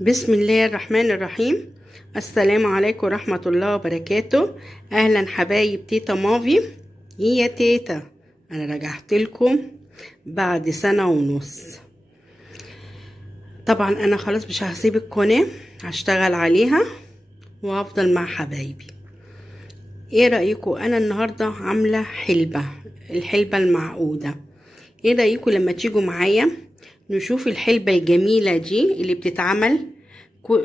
بسم الله الرحمن الرحيم. السلام عليكم ورحمة الله وبركاته. اهلا حبايب تيتا مافي. ايه يا تيتا، انا رجعت لكم بعد سنة ونص. طبعا انا خلاص مش هسيب القناة، هشتغل عليها وهفضل مع حبايبي. ايه رأيكم؟ انا النهاردة عاملة الحلبة المعقودة. ايه رأيكم لما تيجوا معايا نشوف الحلبة الجميلة دي اللي بتتعمل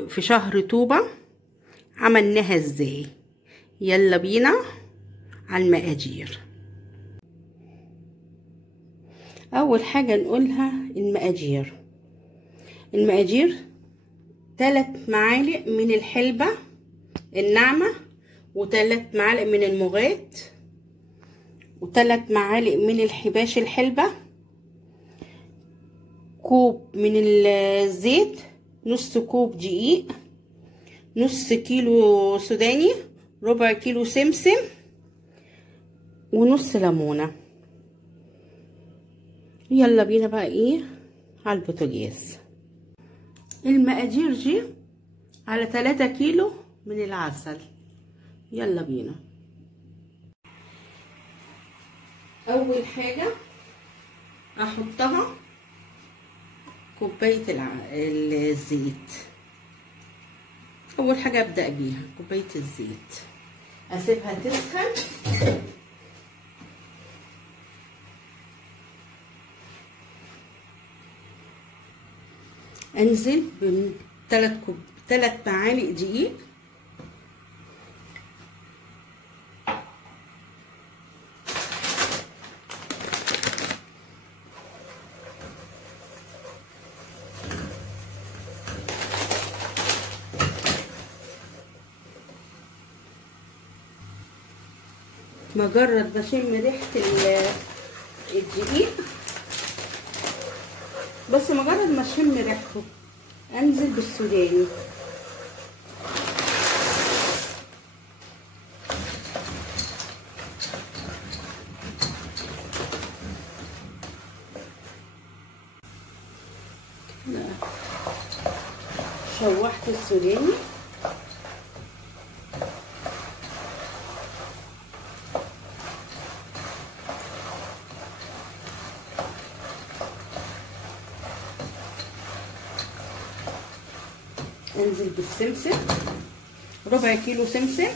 في شهر طوبة عملناها ازاي؟ يلا بينا على المقادير. اول حاجة نقولها المقادير 3 معالق من الحلبة الناعمة، و3 معالق من المغات، و3 معالق من الحباش الحلبة، كوب من الزيت، نص كوب دقيق، نص كيلو سوداني، ربع كيلو سمسم، ونص ليمونة. يلا بينا بقى على البوتاجاز. المقادير دي على 3 كيلو من العسل. يلا بينا. اول حاجة احطها كوباية الزيت. اول حاجة ابدأ بيها كوباية الزيت، اسيبها تسخن. انزل ب3 معالق دقيق، مجرد بشم ريحة الدقيق، بس مجرد ما اشم ريحته انزل بالسوداني. شوحت السوداني، انزل بالسمسم، ربع كيلو سمسم،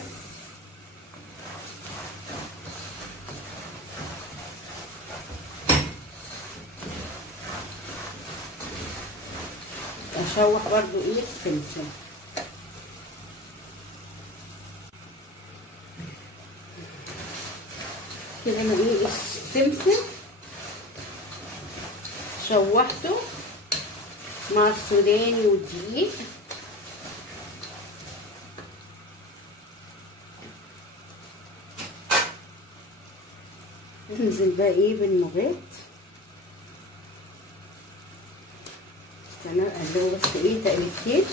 اشوح برضو السمسم. كده انا السمسم شوحته مع السوداني والدقيق. انزل بقى بالمغات، استنى اقلبه بس تقليبتين.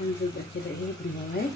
انزل بقى كده بالمغات.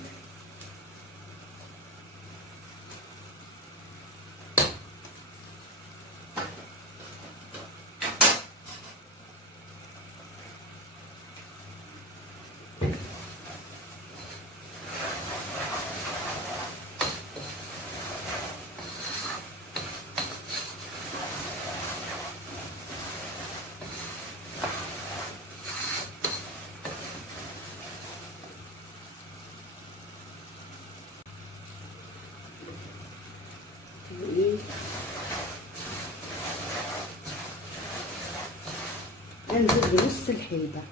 انزل بنص الحلبة،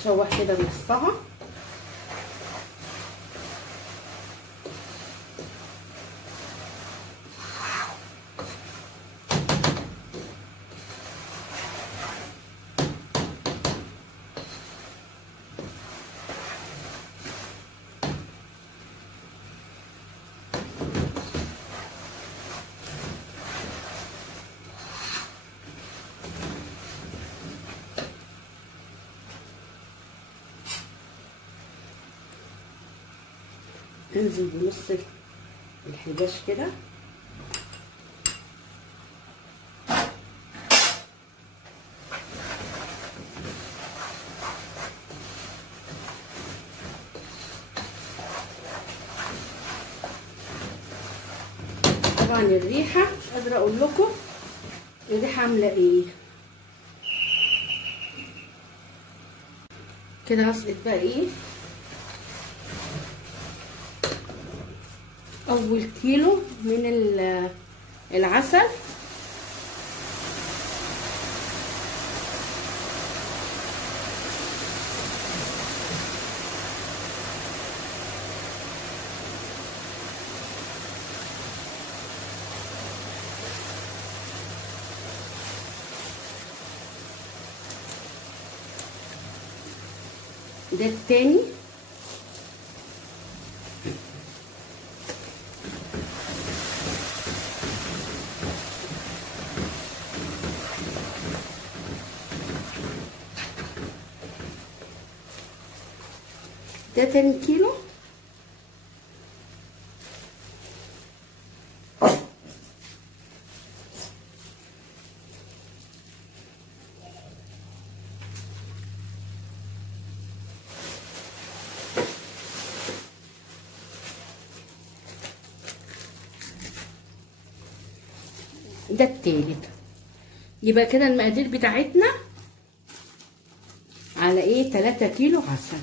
اشوح كده نصها. انزل بنص الحباش كده، طبعا الريحه قادره اقول لكم الريحه عامله ايه. كده هسقط بقى ايه اول كيلو من العسل. ده التاني. ده تاني كيلو. ده التالت. يبقى كده المقادير بتاعتنا على ايه 3 كيلو عسل.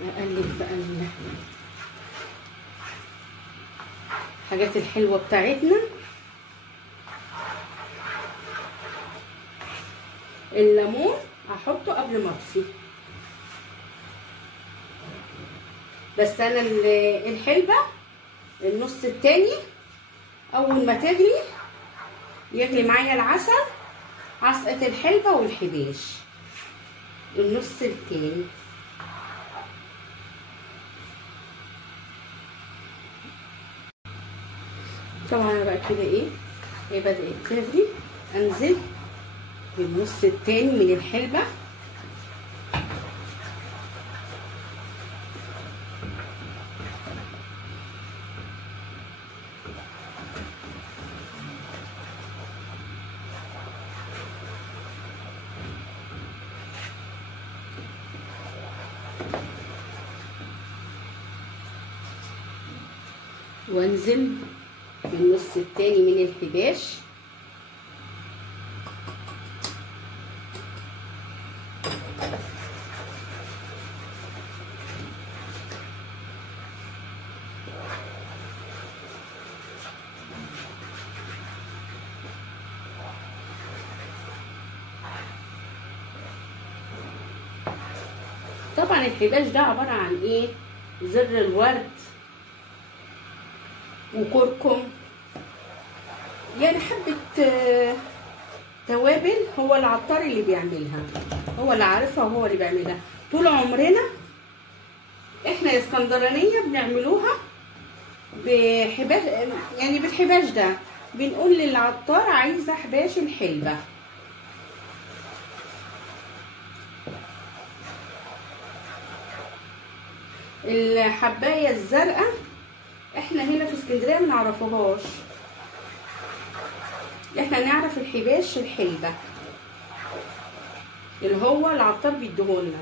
نقلب بقى الحاجات الحلوه بتاعتنا. الليمون هحطه قبل ما اطفي، بس انا الحلبه النص التاني اول ما تغلي يغلي معايا العسل، عسقه الحلبه والحباش النص التاني. طبعا انا بقى كده ايه بدأت تغلي، انزل بالنص التاني من الحلبة. وانزل بالنص التاني من الحباش. طبعا الحباش ده عبارة عن ايه؟ زر الورد وكركم، يعني حبة توابل. هو العطار اللي بيعملها، هو اللي عارفها وهو اللي بيعملها. طول عمرنا احنا اسكندرانية بنعملوها بحباش، يعني بالحباش ده بنقول للعطار عايزة حباش الحلبة. الحباية الزرقاء احنا هنا في اسكندرية منعرفوهاش، احنا نعرف الحباش الحلبة اللي هو العطار بيديهولنا.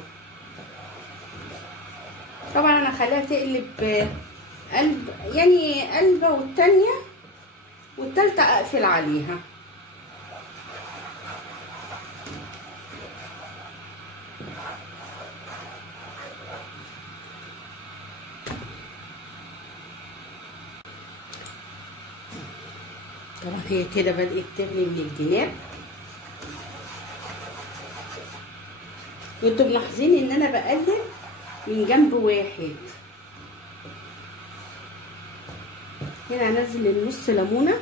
طبعا انا خليها تقلب قلب، يعني قلبة والتانية والتالتة اقفل عليها. طبعا هي كده بدأت تغلي من الجناب، وانتوا ملاحظين ان انا بقلب من جنب واحد. هنا هنزل النص ليمونه.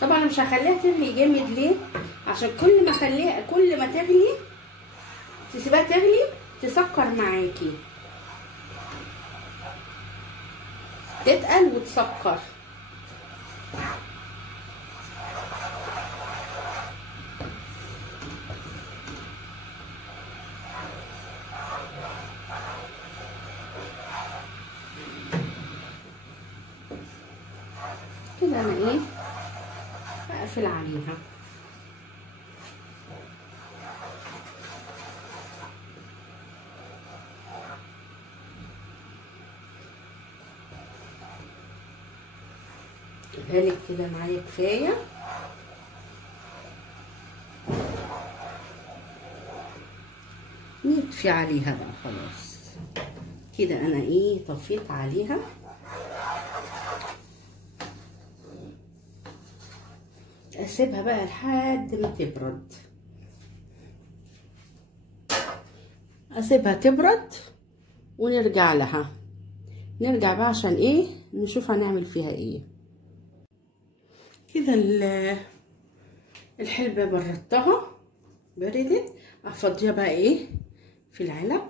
طبعا مش هخليها تغلي جامد، ليه؟ عشان كل ما تغلي تسيبها تغلي تسكر معاكي، تتقل وتسكر. انا ايه اقفل عليها. قالت كده معايا كفايه. نطفي عليها بقى خلاص كده. انا ايه طفيت عليها. اسيبها بقى لحد ما تبرد. اسيبها تبرد ونرجع لها. نرجع بقى عشان ايه نشوف هنعمل فيها ايه. كده الحلبة بردتها، بردت. افضيها بقى ايه في العلب،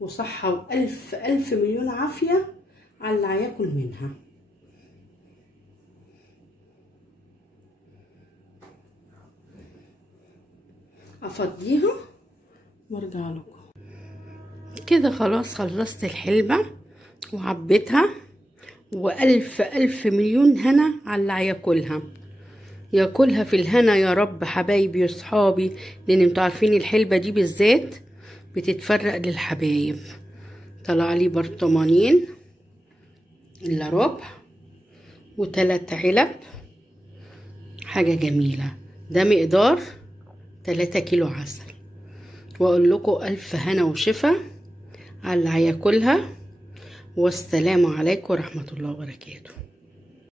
وصحة والف الف مليون عافية على اللي هياكل منها. افضيها وارجع لكم. كده خلاص خلصت الحلبة وعبيتها، والف الف مليون هنا على اللي هياكلها. ياكلها في الهنا يا رب حبايبي وصحابي، لان انتوا عارفين الحلبة دي بالذات بتتفرق للحبايب. طلع لي برطمانين الا ربع و3 علب، حاجة جميلة. ده مقدار 3 كيلو عسل. واقول لكم الف هنا وشفا على اللي هياكلها، والسلام عليكم ورحمة الله وبركاته.